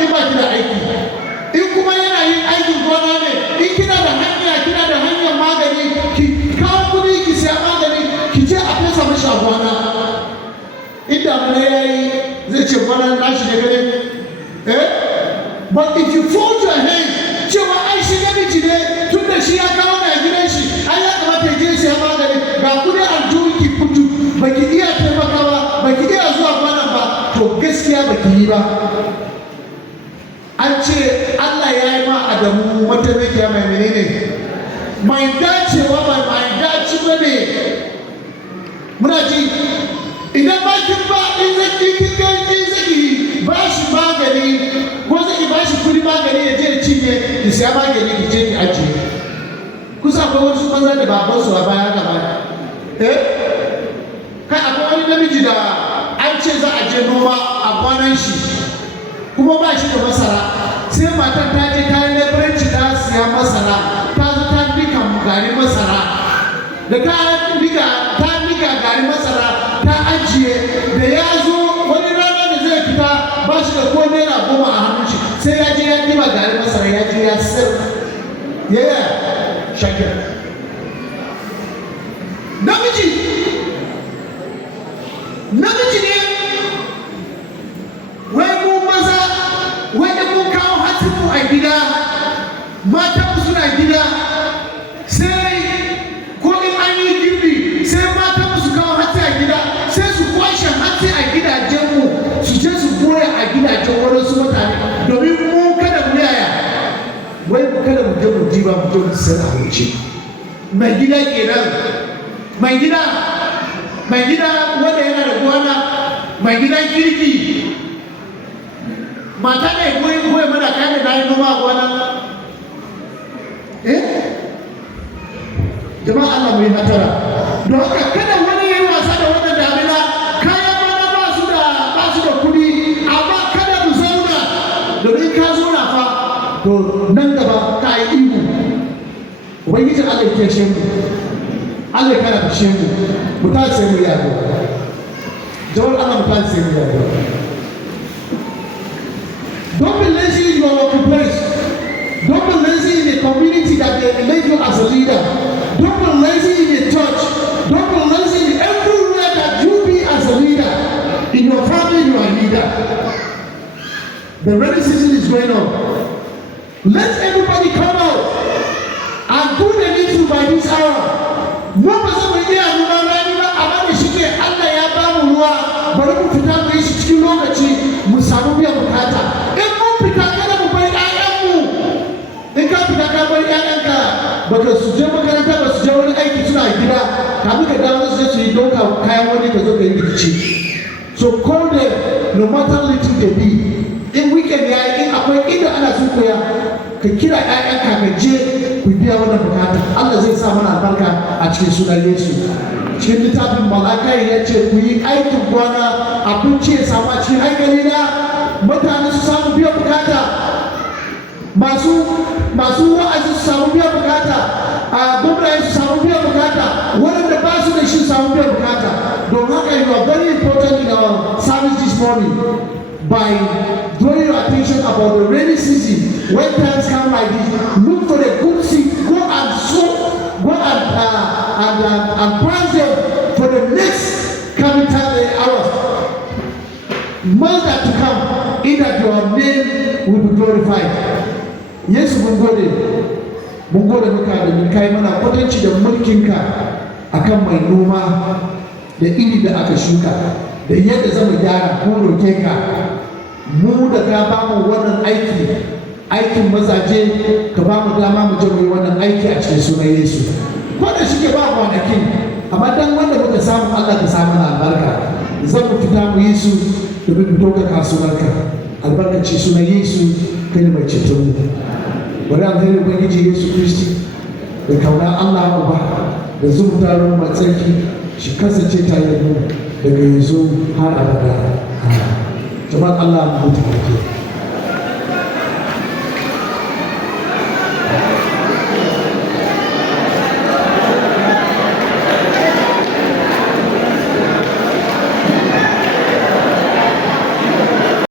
in ba ki da aiki, in kuma yana yin aikin gona ne, in kina da hanyar magani ki kawo kuɗi ki siya magani ki je a fesa mashi a gona. In damuna ya yi zai ce gona nashi ne gare. But if you fold your hand cewa ai shi namiji ne tun da shi ya kawo na gidan shi ai ya kamata ya je siya magani ga kuɗi aljihu ki fito baki iya taimakawa baki iya zuwa kwanan ba, to gaskiya baki yi ba. An ce Allah ya yi ma Adamu mataimakiya mai menene mai dacewa ba mai dace ba ne. Muna ji idan ba kin ba in zaki ba shi magani ko zaki ba shi kudi magani ya je cinye ki siya magani ki je ki ajiye. Kusa akwai wasu maza da baban su a baya gaba kai akwai wani namiji da an ce za a je noma a kwanan shi kuma ba shi da masara, sai matan ta je ta yi leburanci ta siya masara ta zo ta nika gari masara da ta nika gari masara ta ajiye da ya zo wani rana da zai fita ba shi da ko naira 10 a hannun shi sai ya je ya diba gari masara ya je ya sir ya shakir namiji ne wai mu maza wai da mun kawo hatsinmu a gida matanmu suna gida sai ko in an yi girbi sai matanmu su kawo hatsi a gida sai su kwashe hatsi a gidajenmu su je su boye a gidajen wadansu mutane domin mu kada mu yaya wai kada mu je mu diba mu je mu sayar abinci. Mai gida kenan mai gida wanda yana da gona mai gidan kirki mata ne goyi mana kayan da yi noma a gona. Jama'a Allah mai hatara don haka kada wani yi wasa da wannan damina. Kayan gona ba su da kudi amma kada mu zauna domin ka zauna fa to nan gaba ka yi ihu. Ubangiji Allah ya kyashe mu, Allah ya kara fishe mu ta sai mu yado. Jawar Allah mu ta sai mu yado. Don't be lazy in your workplace. Don't be lazy in a community that they elect you as a leader. Don't be lazy in a church. Don't be lazy in everywhere that you be as a leader. In your family, you are a leader. The rainy season is going on. Let everybody come out and do the needful by this hour. Mu ba za mu iya nuna rani ba, amma da shi ke Allah ya ba mu ruwa, bari mu fita mu yi shi cikin lokaci mu samu biyan bukata. In mun fita kada mu bar ƴaƴanmu. In ka fita ka bar ƴaƴanka baka su je makaranta ba su je wani aiki suna gida, kafin ka dawo su je su yi ɗauka kayan wani ka zo ka yi rikici. So call them no matter little they be. In weekend ya yi in akwai inda ana so koya ka kira ƴaƴanka ka je ku biya wannan bukata. Allah zai sa mana albarka a cikin sunan Yesu. Cikin littafin Malakai ya ce ku yi aikin gona abinci ya samu a cikin haikali na mutane su samu biyan bukata, masu wa'azi su samu biyan bukata, gwamnati su samu biyan bukata, waɗanda ba su da shi samu biyan bukata. Don haka you are very important in our service this morning by drawing your attention about the rainy season. When times come like this, look for the good seed, go and sow, go and plant them for the next coming time hours. Months that to come, in that your name will be glorified. Yes, mun gode muka da mun kai mana kwatanci da mulkinka akan mai noma da iri da aka shuka da yadda zamu gyara ko roke ka. Mu da ka ba mu wannan aikin mazaje ka ba mu dama mu je mu yi wannan aiki a cikin sunan Yesu. Ko da shi ke ba kwanakin amma dan wanda muka samu Allah ka samu albarka zan mu fita mu yi su domin mu doka kasuwarka albarkaci sunan Yesu kai ne mai ceto mu. Bari alheri Ubangiji Yesu Kristi da kauna Allah Uba da zumunta ruwan mai tsarki shi kasance tare da mu daga yanzu har abada. Jama'a Allah mu mutu.